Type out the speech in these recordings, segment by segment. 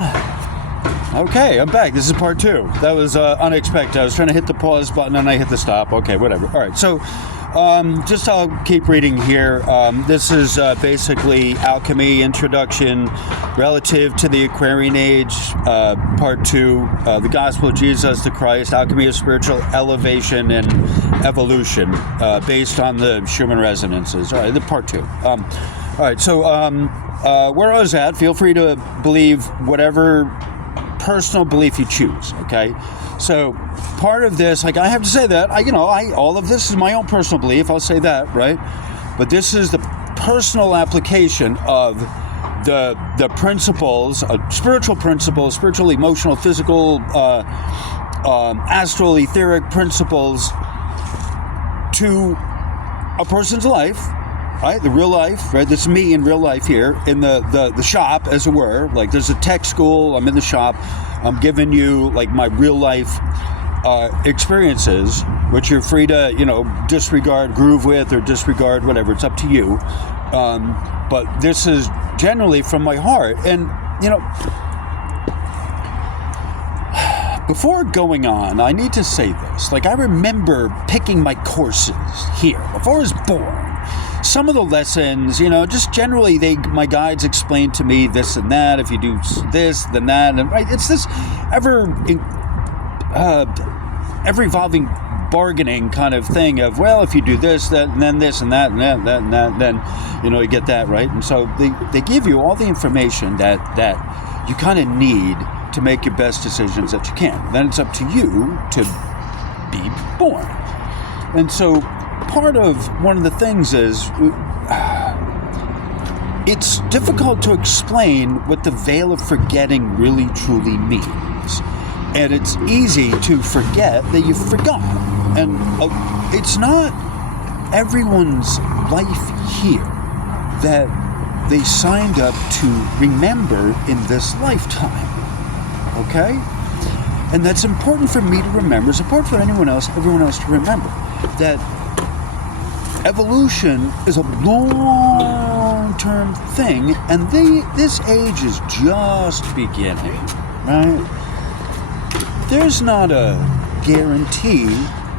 Okay, I'm back. This is part 2. That was unexpected. I was trying to hit the pause button and I hit the stop. Okay, whatever. All right, so just I'll keep reading here. This is basically Alchemy introduction relative to the Aquarian Age, part 2, the Gospel of Jesus the Christ, Alchemy of Spiritual Elevation and Evolution, based on the Schumann resonances. All right, the part 2. All right, so where I was at, feel free to believe whatever personal belief you choose, okay? So part of this, like I have to say that, all of this is my own personal belief, I'll say that, right? But this is the personal application of the principles, spiritual principles, spiritual, emotional, physical, astral, etheric principles to a person's life, right? The real life, right? This is me in real life here in the shop, as it were. Like there's a tech school, I'm in the shop, I'm giving you like my real life experiences, which you're free to, disregard, groove with, or disregard, whatever, it's up to you. But this is generally from my heart. And, before going on, I need to say this. Like I remember picking my courses here before I was born. Some of the lessons, just generally my guides explained to me this and that. If you do this, then that, and right, it's this ever evolving bargaining kind of thing of, well, if you do this, that, and then this and that, and that, and that, then you get that, right? And so they give you all the information that you kind of need to make your best decisions that you can. Then it's up to you to be born. And so part of one of the things is it's difficult to explain what the veil of forgetting really truly means. And it's easy to forget that you forgot. And it's not everyone's life here that they signed up to remember in this lifetime. Okay? And that's important for me to remember. It's important for everyone else to remember that evolution is a long-term thing, and this age is just beginning, right? There's not a guarantee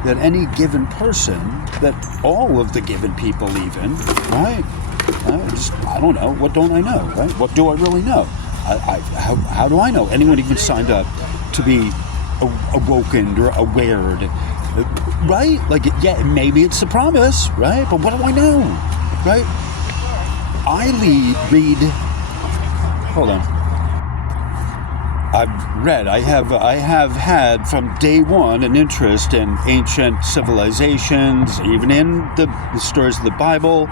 that any given person, that all of the given people even, right? I don't know. What don't I know, right? What do I really know? How do I know anyone even signed up to be awoken or awared? Right? Like, yeah, maybe it's the promise, right? But what do I know, right? I have had from day one an interest in ancient civilizations, even in the stories of the Bible,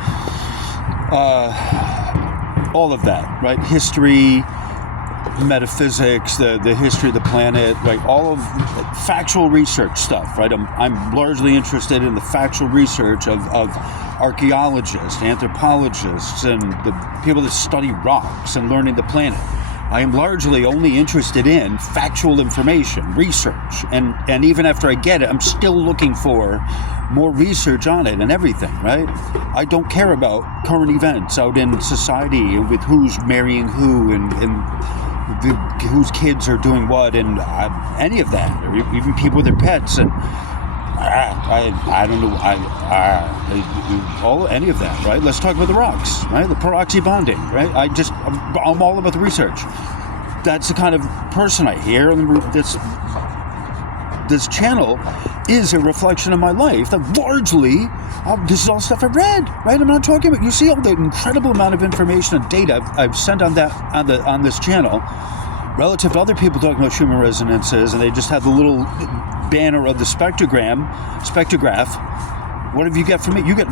all of that, right? History, metaphysics, the history of the planet, right? All of factual research stuff, right? I'm largely interested in the factual research of archaeologists, anthropologists, and the people that study rocks and learning the planet. I am largely only interested in factual information, research, and even after I get it, I'm still looking for more research on it and everything, right? I don't care about current events out in society and with who's marrying who and whose kids are doing what, and any of that, or even people with their pets, and I don't know, any of that, right? Let's talk about the rocks, right? The peroxy bonding, right? I'm all about the research. That's the kind of person I hear, and this channel is a reflection of my life that largely, this is all stuff I've read, right? I'm not talking about, you see all the incredible amount of information and data I've sent on this channel relative to other people talking about Schumann resonances, and they just have the little banner of the spectrograph. What have you got from me? You get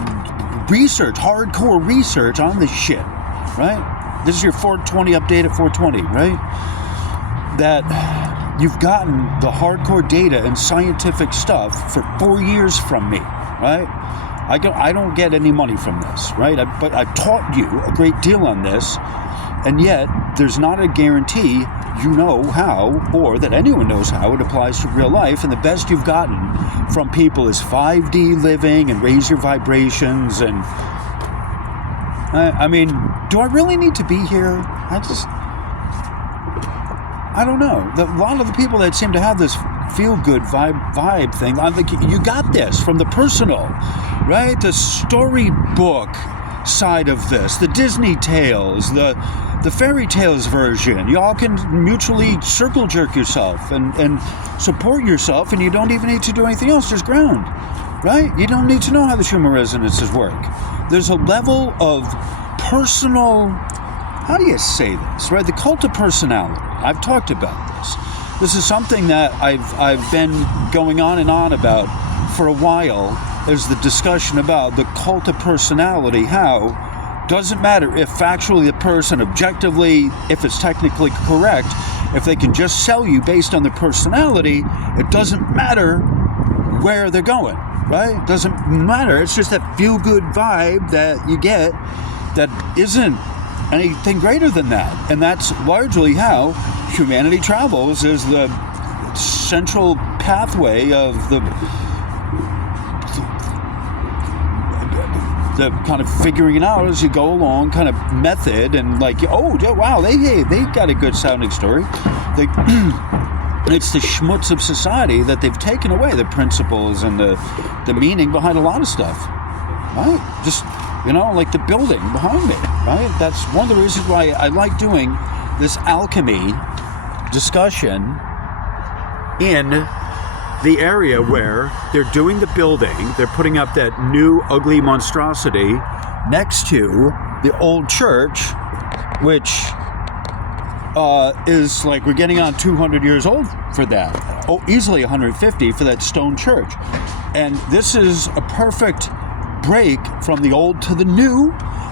research, hardcore research on this shit, right? This is your 420 update at 420, right? That you've gotten the hardcore data and scientific stuff for 4 years from me, right? I don't get any money from this, right? But I've taught you a great deal on this, and yet there's not a guarantee you know how, or that anyone knows how it applies to real life. And the best you've gotten from people is 5D living and raise your vibrations. And I mean, do I really need to be here? I don't know. A lot of the people that seem to have this feel-good vibe thing, I'm like, you got this from the personal, right? The storybook side of this, the Disney tales, the fairy tales version. You all can mutually circle jerk yourself and support yourself, and you don't even need to do anything else, just ground, right? You don't need to know how the Schumann resonances work. There's a level of personal, how do you say this, right? The cult of personality. I've talked about this. This is something that I've been going on and on about for a while. There's the discussion about the cult of personality, how doesn't matter if factually the person, objectively, if it's technically correct, if they can just sell you based on their personality, it doesn't matter where they're going, right? It doesn't matter. It's just that feel-good vibe that you get that isn't anything greater than that. And that's largely how humanity travels, is the central pathway of the kind of figuring it out as you go along kind of method, and like, oh wow, they got a good sounding story. It's the schmutz of society that they've taken away the principles and the meaning behind a lot of stuff, right? Just, like the building behind me, right? That's one of the reasons why I like doing this alchemy discussion in the area where they're doing the building. They're putting up that new ugly monstrosity next to the old church, which is like, we're getting on 200 years old for that. Oh, easily 150 for that stone church. And this is a perfect break from the old to the new,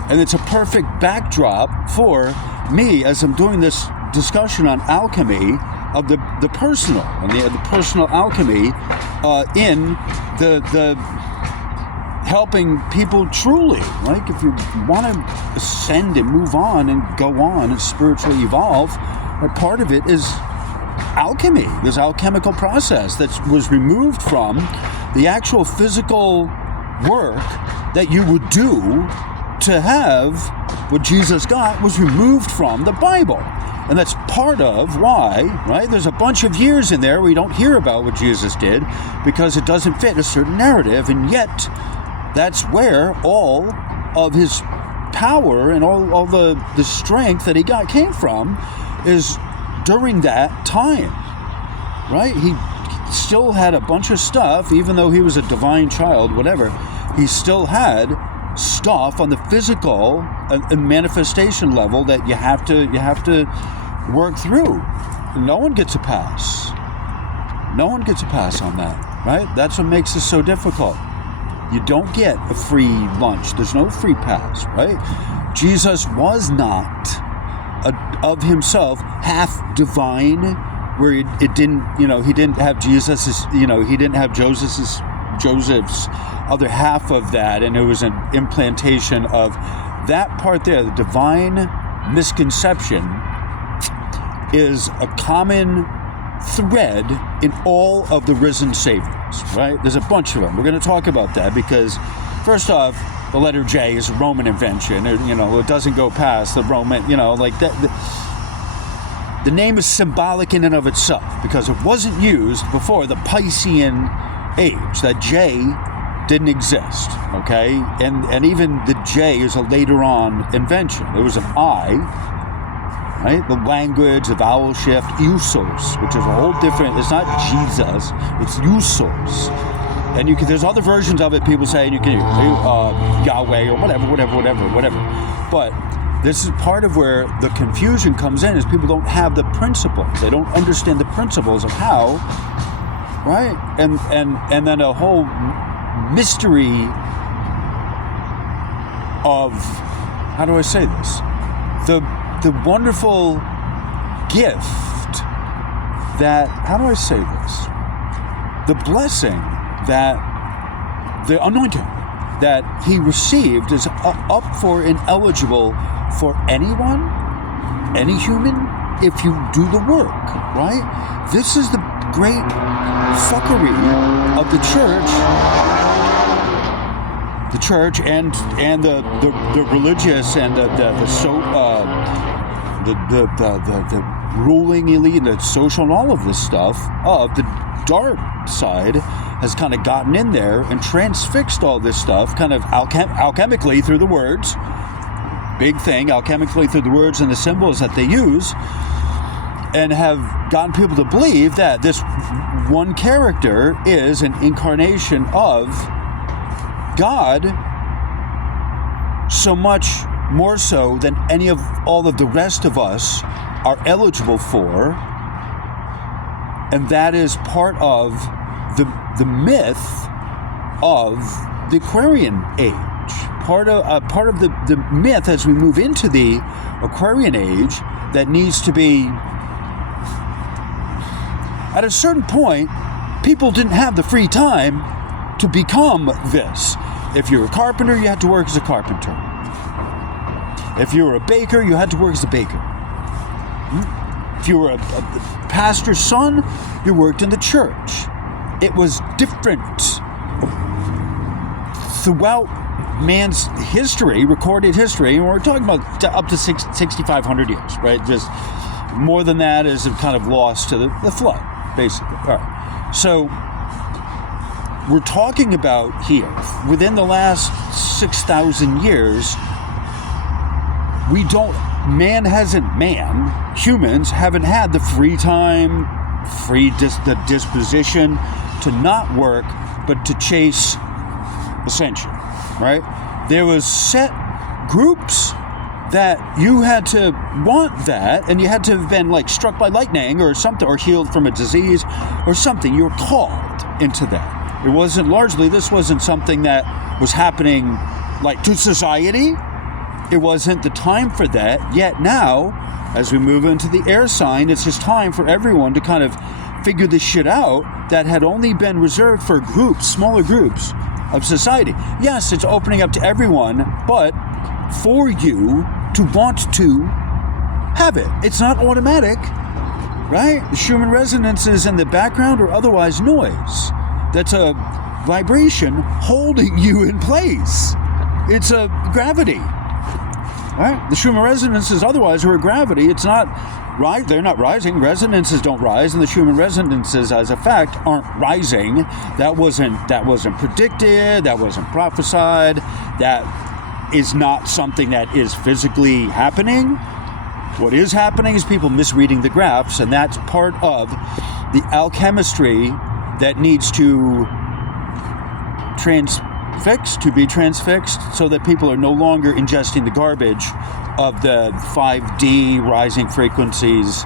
and it's a perfect backdrop for me as I'm doing this discussion on alchemy of the personal, and the personal alchemy in the helping people truly. Like, if you want to ascend and move on and go on and spiritually evolve, a part of it is alchemy. This alchemical process that was removed from the actual physical work that you would do to have what Jesus got, was removed from the Bible. And that's part of why, right? There's a bunch of years in there where you don't hear about what Jesus did because it doesn't fit a certain narrative, and yet that's where all of his power and all the strength that he got came from, is during that time, right? He still had a bunch of stuff, even though he was a divine child, whatever. He still had stuff on the physical and manifestation level that you have to work through. No one gets a pass. No one gets a pass on that, right? That's what makes this so difficult. You don't get a free lunch. There's no free pass, right? Jesus was not of himself half divine, where it didn't, he didn't have Jesus's, he didn't have Joseph's other half of that, and it was an implantation of that part there. The divine misconception is a common thread in all of the risen saviors, right? There's a bunch of them. We're going to talk about that because, first off, the letter J is a Roman invention. It doesn't go past the Roman, like that. The name is symbolic in and of itself because it wasn't used before the Piscean age. That J didn't exist, okay? And even the J is a later on invention. There was an I, right? The language, the vowel shift, usos, which is a whole different, it's not Jesus, it's usos. And there's other versions of it, people say, you can Yahweh or whatever. But this is part of where the confusion comes in, is people don't have the principles. They don't understand the principles of how, right? And then a whole mystery of, how do I say this? The wonderful gift that, how do I say this? The blessing that, the anointing that he received is up for and eligible for anyone, any human, if you do the work, right? This is the great fuckery of the church and the religious and the ruling elite and the social and all of this stuff of the dark side has kind of gotten in there and transfixed all this stuff kind of alchemically through the words. Big thing, alchemically through the words and the symbols that they use, and have gotten people to believe that this one character is an incarnation of God, so much more so than any of all of the rest of us are eligible for. And that is part of the myth of the Aquarian age. Part of the myth as we move into the Aquarian age that needs to be, at a certain point, people didn't have the free time to become this. If you were a carpenter, you had to work as a carpenter. If you were a baker, you had to work as a baker. If you were a pastor's son, you worked in the church. It was different. Throughout man's history, recorded history, and we're talking about up to 6,500 years, right? Just more than that is kind of lost to the flood, basically. All right. So we're talking about here, within the last 6,000 years, humans haven't had the free time, the disposition to not work, but to chase ascension, right? There was set groups that you had to want that, and you had to have been like struck by lightning or something, or healed from a disease or something. You were called into that. This wasn't something that was happening like to society. It wasn't the time for that. Yet now, as we move into the air sign, it's just time for everyone to kind of figure this shit out that had only been reserved for groups, smaller groups of society. Yes, it's opening up to everyone, but for you to want to have it. It's not automatic, right? The Schumann resonances in the background or otherwise noise. That's a vibration holding you in place. It's a gravity, right? The Schumann resonances otherwise are a gravity. It's not right. They're not rising. Resonances don't rise, and the Schumann resonances, as a fact, aren't rising. That wasn't predicted. That wasn't prophesied. That is not something that is physically happening. What is happening is people misreading the graphs, and that's part of the alchemistry that needs to be transfixed so that people are no longer ingesting the garbage of the 5D rising frequencies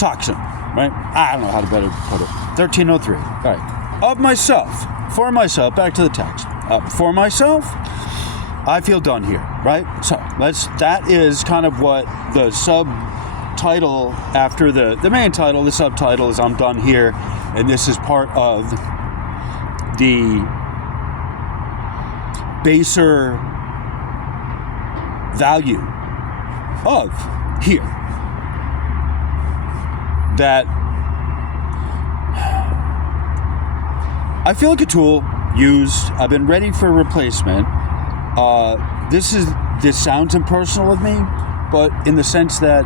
toxin, right? I don't know how to better put it. 1303. All right. Of myself, for myself, back to the text. For myself, I feel done here, right? So that is kind of what the subtitle after the main title. The subtitle is I'm done here, and this is part of the baser value of here. That I feel like a tool used. I've been ready for a replacement. This sounds impersonal of me, but in the sense that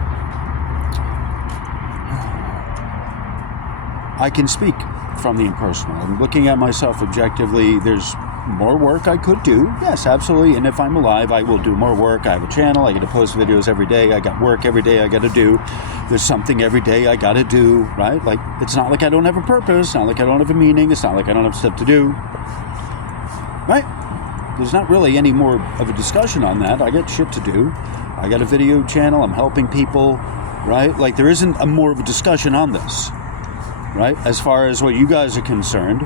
I can speak from the impersonal. I'm looking at myself objectively. There's more work I could do. Yes, absolutely. And if I'm alive, I will do more work. I have a channel. I get to post videos every day. I got work every day I got to do. There's something every day I got to do, right? Like, it's not like I don't have a purpose. It's not like I don't have a meaning. It's not like I don't have stuff to do, right? There's not really any more of a discussion on that. I got shit to do. I got a video channel. I'm helping people, right? Like, there isn't a more of a discussion on this, right? As far as what you guys are concerned.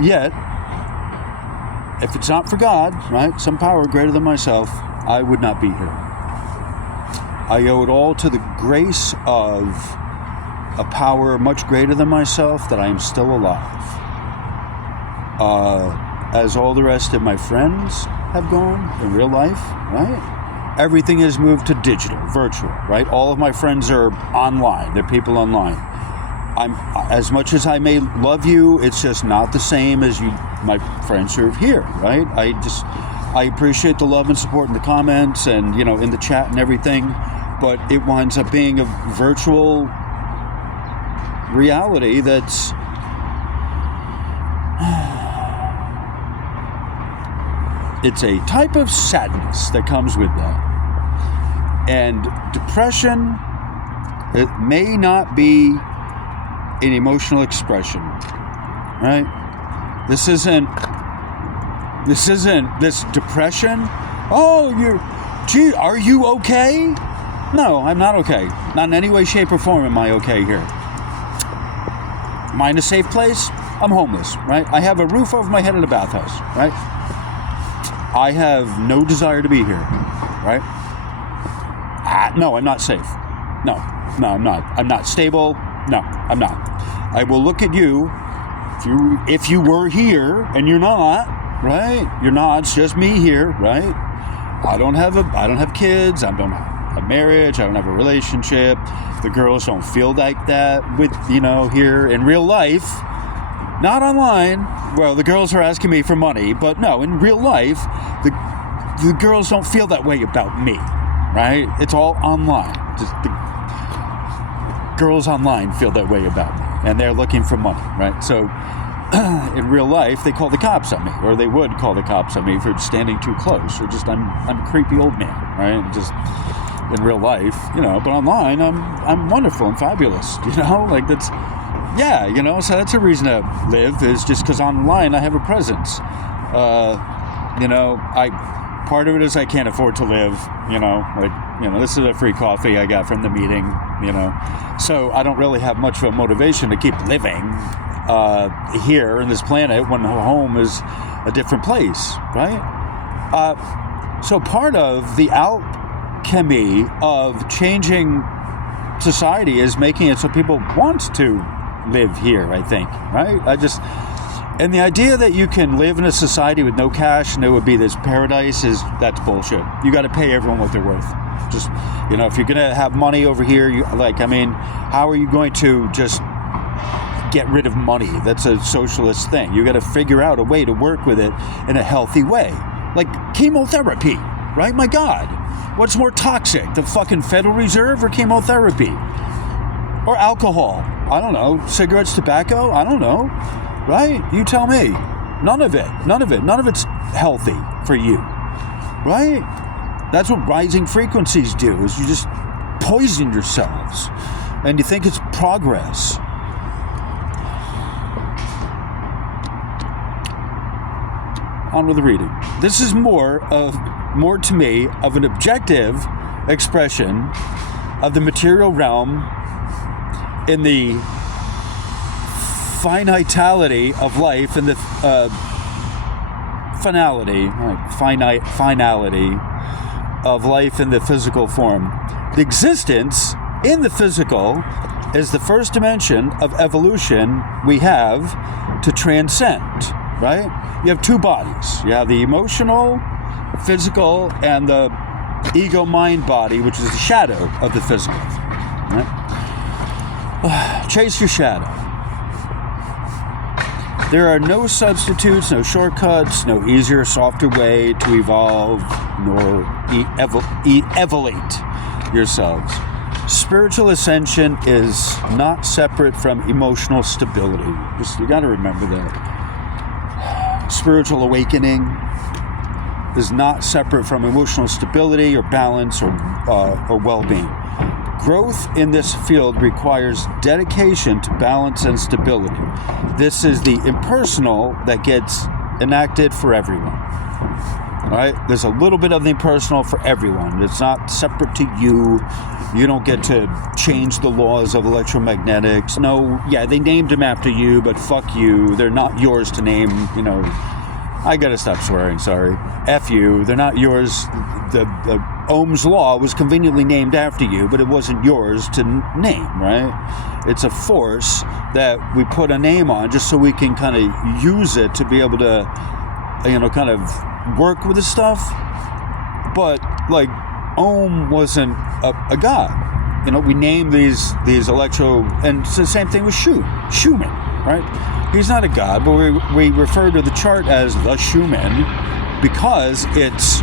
Yet, if it's not for God, right, some power greater than myself, I would not be here. I owe it all to the grace of a power much greater than myself that I am still alive. As all the rest of my friends have gone in real life, right? Everything has moved to digital, virtual, right? All of my friends are online. They're people online. As much as I may love you, it's just not the same as you, my friends who are here, right? I I appreciate the love and support in the comments and, you know, in the chat and everything, but it winds up being a virtual reality that's it's a type of sadness that comes with that. And depression, it may not be an emotional expression, right? This isn't this depression. Oh, gee, are you okay? No, I'm not okay. Not in any way, shape, or form am I okay here. Am I in a safe place? I'm homeless, right? I have a roof over my head in a bathhouse, right? I have no desire to be here, right? No, I'm not safe. No, I'm not. I'm not stable. No, I'm not. I will look at you if you were here and you're not, right? You're not. It's just me here, right? I don't have kids. I don't have a marriage. I don't have a relationship. The girls don't feel like that with, you know, here in real life. Not online. Well, the girls are asking me for money, but no, in real life, the girls don't feel that way about me, right? It's all online. Just the girls online feel that way about me, and they're looking for money, right? So in real life, they call the cops on me, or they would call the cops on me for standing too close, or just I'm a creepy old man, right? Just in real life, you know, but online, I'm wonderful and fabulous, you know, like that's. Yeah, you know, so that's a reason to live, is just because online I have a presence. You know, part of it is I can't afford to live, you know, like, you know, this is a free coffee I got from the meeting, you know, so I don't really have much of a motivation to keep living here in this planet when home is a different place, right? So part of the alchemy of changing society is making it so people want to live here, I think, right? And the idea that you can live in a society with no cash and it would be this paradise that's bullshit. You got to pay everyone what they're worth. Just, you know, if you're going to have money over here, how are you going to just get rid of money? That's a socialist thing. You got to figure out a way to work with it in a healthy way. Like chemotherapy, right? My God, what's more toxic, the fucking Federal Reserve or chemotherapy? Or alcohol? I don't know. Cigarettes, tobacco? I don't know. Right? You tell me. None of it's healthy for you. Right? That's what rising frequencies do, is you just poison yourselves. And you think it's progress. On with the reading. This is more to me of an objective expression of the material realm in the finitality of life and the finality of life in the physical form. The existence in the physical is the first dimension of evolution we have to transcend, right? You have two bodies. You have the emotional, physical, and the ego-mind body, which is the shadow of the physical, right? Chase your shadow. There are no substitutes, no shortcuts, no easier, softer way to evolve nor evolate yourselves. Spiritual ascension is not separate from emotional stability. You got to remember that. Spiritual awakening is not separate from emotional stability or balance or well-being. Growth in this field requires dedication to balance and stability. This is the impersonal that gets enacted for everyone. All right? There's a little bit of the impersonal for everyone. It's not separate to you. You don't get to change the laws of electromagnetics. No, yeah, they named them after you, but fuck you. They're not yours to name, you know. I gotta stop swearing, sorry. F you. They're not yours. The Ohm's law was conveniently named after you, but it wasn't yours to name, right? It's a force that we put a name on just so we can kind of use it to be able to, you know, kind of work with this stuff. But, like, Ohm wasn't a god. You know, we name these electro, and it's the same thing with Schumann, right? He's not a god, but we refer to the chart as the Schumann, because it's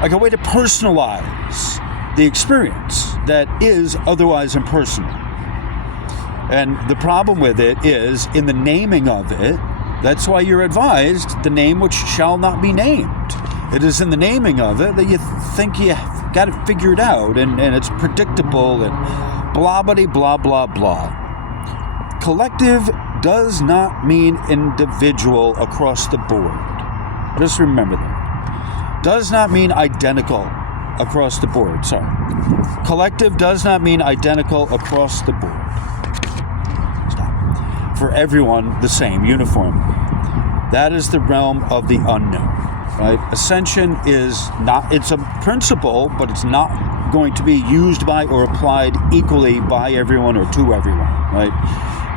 like a way to personalize the experience that is otherwise impersonal. And the problem with it is in the naming of it. That's why you're advised the name which shall not be named. It is in the naming of it that you think you got it figured out, and it's predictable and blah blah blah blah blah. Collective does not mean individual across the board. Just remember that. Does not mean identical across the board. Sorry. Collective does not mean identical across the board. For everyone the same, uniformly. That is the realm of the unknown, right? Ascension is not, it's a principle, but it's not going to be used by or applied equally by everyone or to everyone, right?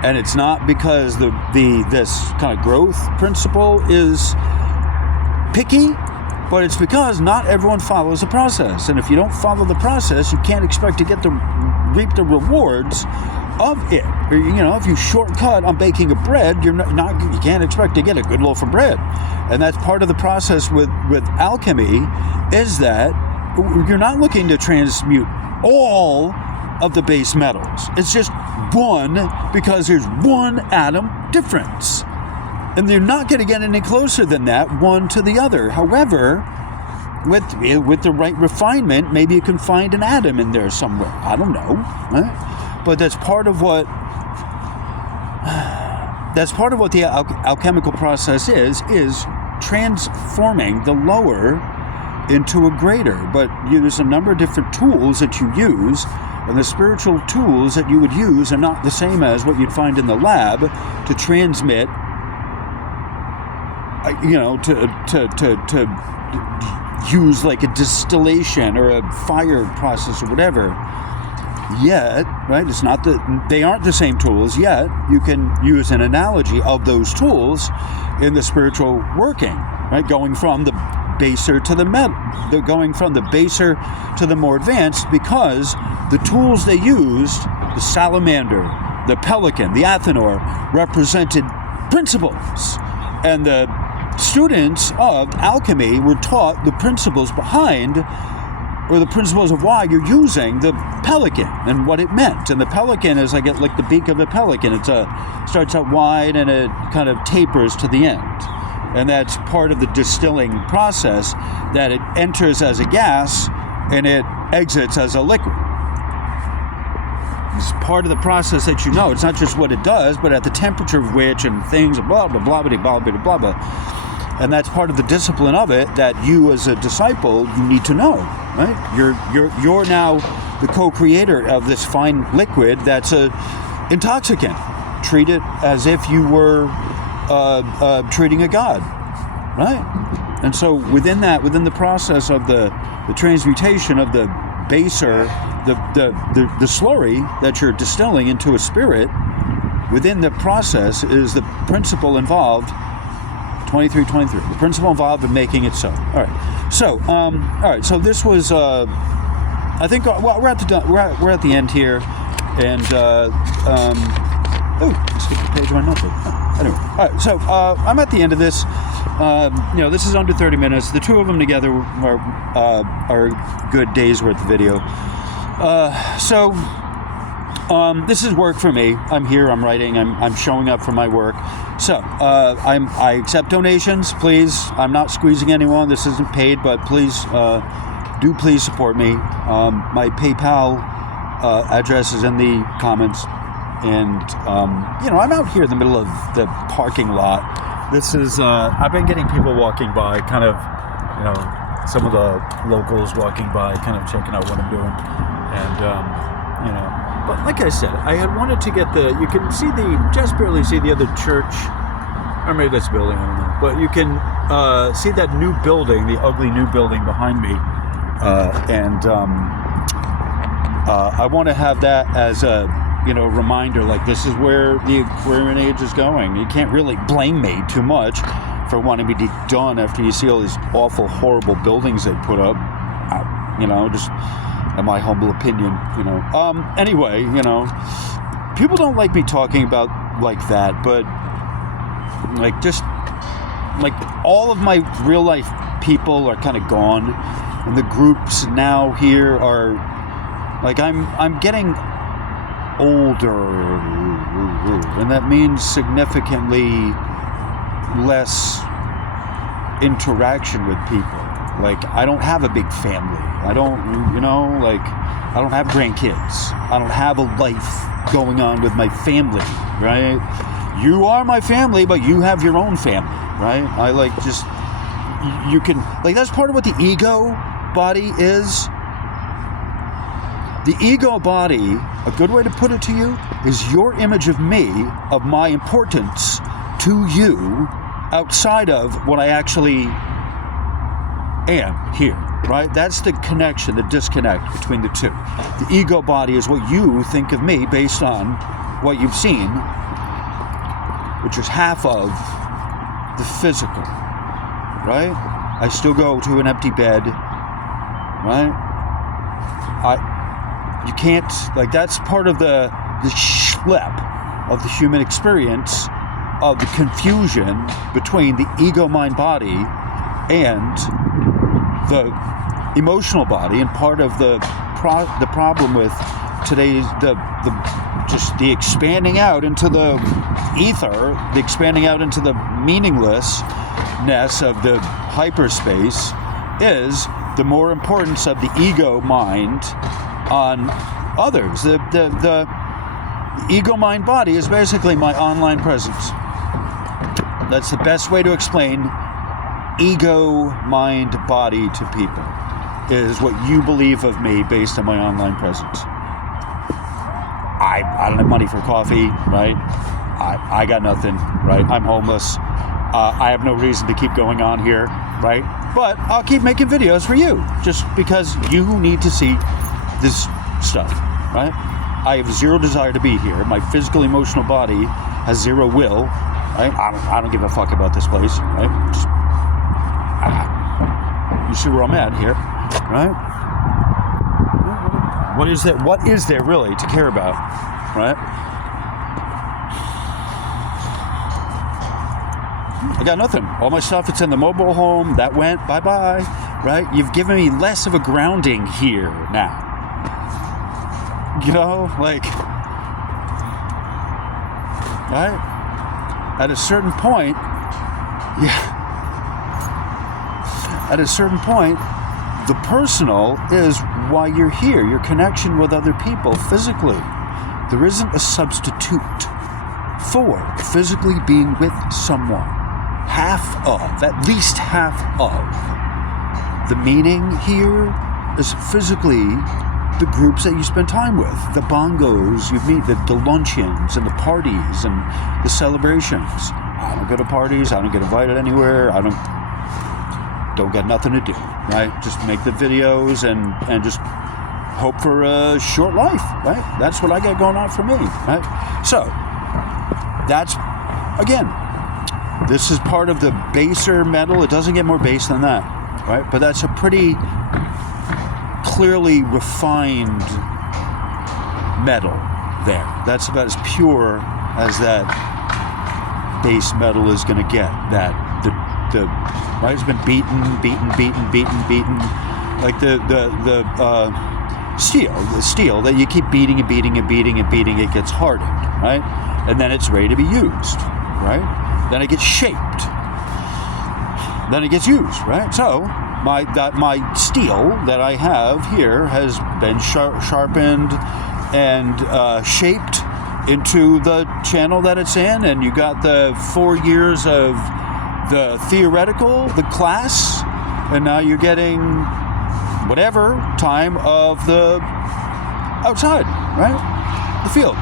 And it's not because this kind of growth principle is picky, but it's because not everyone follows the process. And if you don't follow the process, you can't expect to reap the rewards of it. If you shortcut on baking a bread, you can't expect to get a good loaf of bread. And that's part of the process with alchemy, is that you're not looking to transmute all of the base metals. It's just one, because there's one atom difference. And you're not going to get any closer than that, one to the other. However, with the right refinement, maybe you can find an atom in there somewhere. I don't know, right? But that's part of what the alchemical process is transforming the lower into a greater. But there's a number of different tools that you use, and the spiritual tools that you would use are not the same as what you'd find in the lab to transmit, to use like a distillation or a fire process or whatever. Yet, right, it's not that they aren't the same tools, yet you can use an analogy of those tools in the spiritual working, right? Going from the baser to the going from the baser to the more advanced, because the tools they used, the salamander, the pelican, the athanor, represented principles. And the students of alchemy were taught the principles behind, or the principles of why you're using the pelican and what it meant. And the pelican is like the beak of a pelican. It starts out wide and it kind of tapers to the end. And that's part of the distilling process, that it enters as a gas and it exits as a liquid. It's part of the process that it's not just what it does, but at the temperature of which and things, blah, blah, blah, blah, blah, blah, blah, blah. And that's part of the discipline of it that you as a disciple, you need to know, right? You're now the co-creator of this fine liquid that's a intoxicant. Treat it as if you were treating a god, right? And so within the process of the transmutation of the baser, the slurry that you're distilling into a spirit, within the process is the principle involved. 23. The principle involved in making it so. All right. So this was. I think. Well, we're at the end here, and skip the page of my notebook. Anyway. All right. So I'm at the end of this. This is under 30 minutes. The two of them together are a good day's worth of video. This is work for me. I'm here, I'm writing, I'm showing up for my work. So, I accept donations, please. I'm not squeezing anyone. This isn't paid, but please support me. My PayPal address is in the comments. And, I'm out here in the middle of the parking lot. This is, I've been getting people walking by, kind of, some of the locals walking by, kind of checking out what I'm doing. And, but like I said, I had wanted to get you can see just barely see the other church, or maybe that's a building, I don't know. But you can see that new building, the ugly new building behind me. I want to have that as a, reminder, like this is where the Aquarian age is going. You can't really blame me too much for wanting to be done after you see all these awful, horrible buildings they put up. Just in my humble opinion, Anyway, people don't like me talking about like that, but like just like all of my real life people are kind of gone, and the groups now here are like I'm getting older, and that means significantly less interaction with people. Like, I don't have a big family. I don't have grandkids. I don't have a life going on with my family, right? You are my family, but you have your own family, right? I like just, you can, like, that's part of what the ego body is. The ego body, a good way to put it to you, is your image of me, of my importance to you outside of what I actually am here, right? That's the connection, the disconnect between the two. The ego body is what you think of me based on what you've seen, which is half of the physical, right? I still go to an empty bed, right? You can't, like, that's part of the schlep of the human experience, of the confusion between the ego, mind, body and the emotional body. And part of the problem with today's just the expanding out into the ether, the expanding out into the meaninglessness of the hyperspace, is the more importance of the ego mind on others. The ego mind body is basically my online presence. That's the best way to explain ego mind body to people, is what you believe of me based on my online presence. I don't have money for coffee, right? I got nothing, right? I'm homeless. I have no reason to keep going on here, right? But I'll keep making videos for you, just because you need to see this stuff, right? I have zero desire to be here. My physical, emotional body has zero will, right? I don't give a fuck about this place, right? Just, you see where I'm at here, right? What is there really to care about, right? I got nothing. All my stuff, it's in the mobile home. That went bye-bye, right? You've given me less of a grounding here now. You know, like, right? At a certain point, the personal is why you're here, your connection with other people physically. There isn't a substitute for physically being with someone. At least half of the meaning here is physically the groups that you spend time with, the bongos you meet, the luncheons and the parties and the celebrations. I don't go to parties, I don't get invited anywhere, I don't get nothing to do, right? Just make the videos and just hope for a short life, right? That's what I got going on for me, right? So, that's, again, this is part of the baser metal. It doesn't get more base than that, right? But that's a pretty clearly refined metal there. That's about as pure as that base metal is going to get. That the right, it's been beaten, like the steel that you keep beating, it gets hardened, right? And then it's ready to be used, right? Then it gets shaped. Then it gets used, right? So my steel that I have here has been sharpened and shaped into the channel that it's in, and you got the 4 years of the theoretical, the class, and now you're getting whatever time of the outside, right? The field.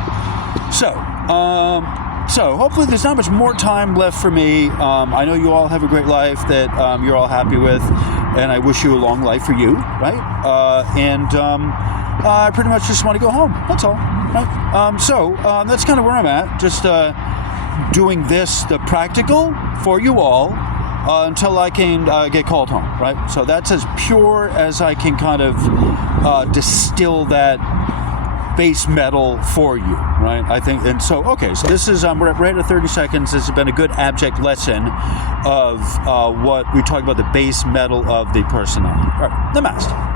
So hopefully there's not much more time left for me. I know you all have a great life that you're all happy with, and I wish you a long life for you, right? I pretty much just want to go home. That's all, right? So that's kind of where I'm at. Just doing this, the practical, for you all until I can get called home, right? So that's as pure as I can kind of distill that base metal for you, right? I think, and so, okay, so this is, we're right at 30 seconds. This has been a good abject lesson of what we talk about, the base metal of the personality. All right, Namaste.